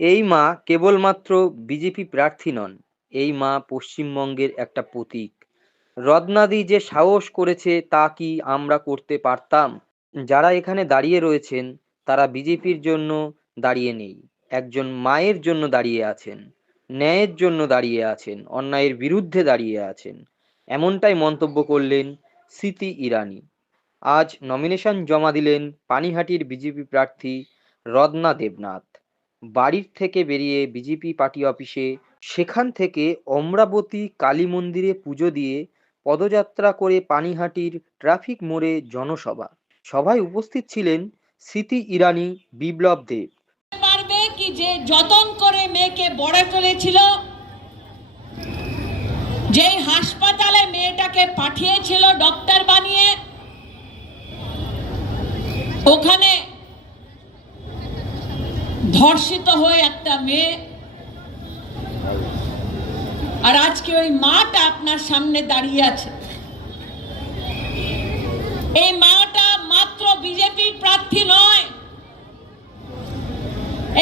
এই মা কেবলমাত্র বিজেপি প্রার্থী নন, এই মা পশ্চিমবঙ্গের একটা প্রতীক। রত্নাদি যে সাহস করেছে তা কি আমরা করতে পারতাম? যারা এখানে দাঁড়িয়ে রয়েছেন তারা বিজেপির জন্য দাঁড়িয়ে নেই, একজন মায়ের জন্য দাঁড়িয়ে আছেন, ন্যায়ের জন্য দাঁড়িয়ে আছেন, অন্যায়ের বিরুদ্ধে দাঁড়িয়ে আছেন। এমনটাই মন্তব্য করলেন স্মৃতি ইরানি। আজ নমিনেশন জমা দিলেন পানিহাটির বিজেপি প্রার্থী রত্না দেবনাথ। বাড়ির থেকে বেরিয়ে বিজেপি পার্টি অফিসে, সেখান থেকে অমরাবতী কালী মন্দিরে পুজো দিয়ে পদযাত্রা করে পানিহাটির ট্রাফিক মোড়ে জনসভা। সভায় উপস্থিত ছিলেন স্মৃতি ইরানি, বিপ্লব দেব। পারবে কি যে যতন করে মেয়েকে বড় তুলেছিল, যে হাসপাতালে মেয়েটাকে পাঠিয়েছিল ডক্টর বানিয়ে, ওখানে ধর্ষিত হয়ে একটা মেয়ে, আর আজকে ওই মাটা আপনার সামনে দাঁড়িয়ে আছে। এই মাটা মাত্র বিজেপির প্রার্থী নয়,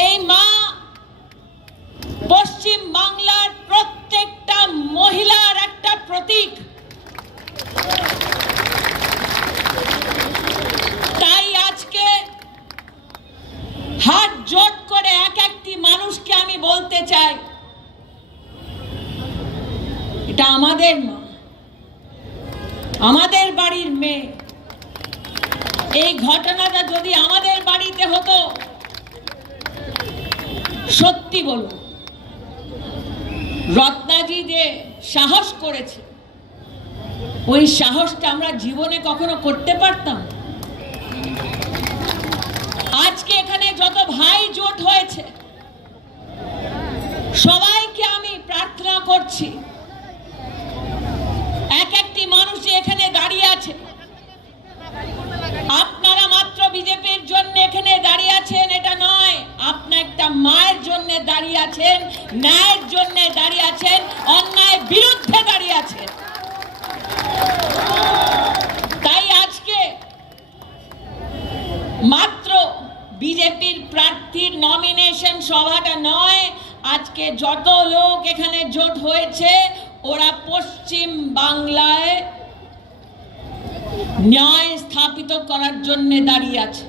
এই মা পশ্চিম বাংলার প্রত্যেকটা মহিলার একটা প্রতীক। তাই আজকে হাত জোট করে এক একটি মানুষকে আমি বলতে চাই, এটা আমাদের মা, আমাদের বাড়ির মেয়ে। এই ঘটনাটা যদি আমাদের বাড়িতে হতো, সত্যি বলুন, রত্নাজি যে সাহস করেছে, ওই সাহসটা আমরা জীবনে কখনো করতে পারতাম? আজকে এখানে যত ভাই জোট হয়েছে, সবাইকে আমি প্রার্থনা করছি, এক একটি মানুষ এখানে দাঁড়িয়ে আছে, আপনারা মাত্র বিজেপির জন্য এখানে দাঁড়িয়ে আছেন এটা নয়, আপনি একটা মায়ের জন্য দাঁড়িয়ে আছেন, ন্যায়ের জন্য দাঁড়িয়ে আছেন, অন্যায়ের বিরুদ্ধে দাঁড়িয়ে আছেন। তাই আজকে মাত্র বিজেপির প্রার্থীর নমিনেশন সভাটা নয়, আজকে যত লোক এখানে জোট হয়েছে ওরা পশ্চিম বাংলায় ন্যায় স্থাপিত করার জন্য দাঁড়িয়ে আছে।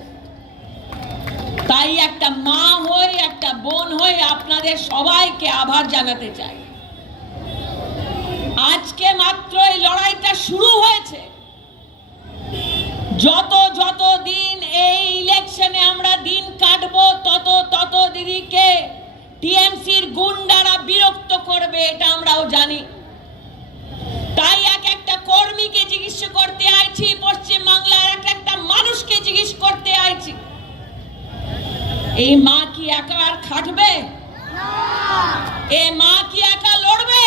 তাই একটা মা হয়ে, একটা বোন হয়ে আপনাদের সবাইকে আভার জানাতে চাই। আজকে মাত্র এই লড়াইটা শুরু হয়েছে। যত যত দিন এই ইলেকশনে আমরা দিন কাটবো, তত দিদিকে টিএমসির গুন্ডারা বিরক্ত করবে, এটা আমরাও জানি। তাই এক একটা কর্মীকে জিজ্ঞেস করতে আইছি, পশ্চিম বাংলার এক একটা মানুষকে জিজ্ঞেস করতে আইছি, এই মা কি একা আর খাটবে? এই মা কি একা লড়বে?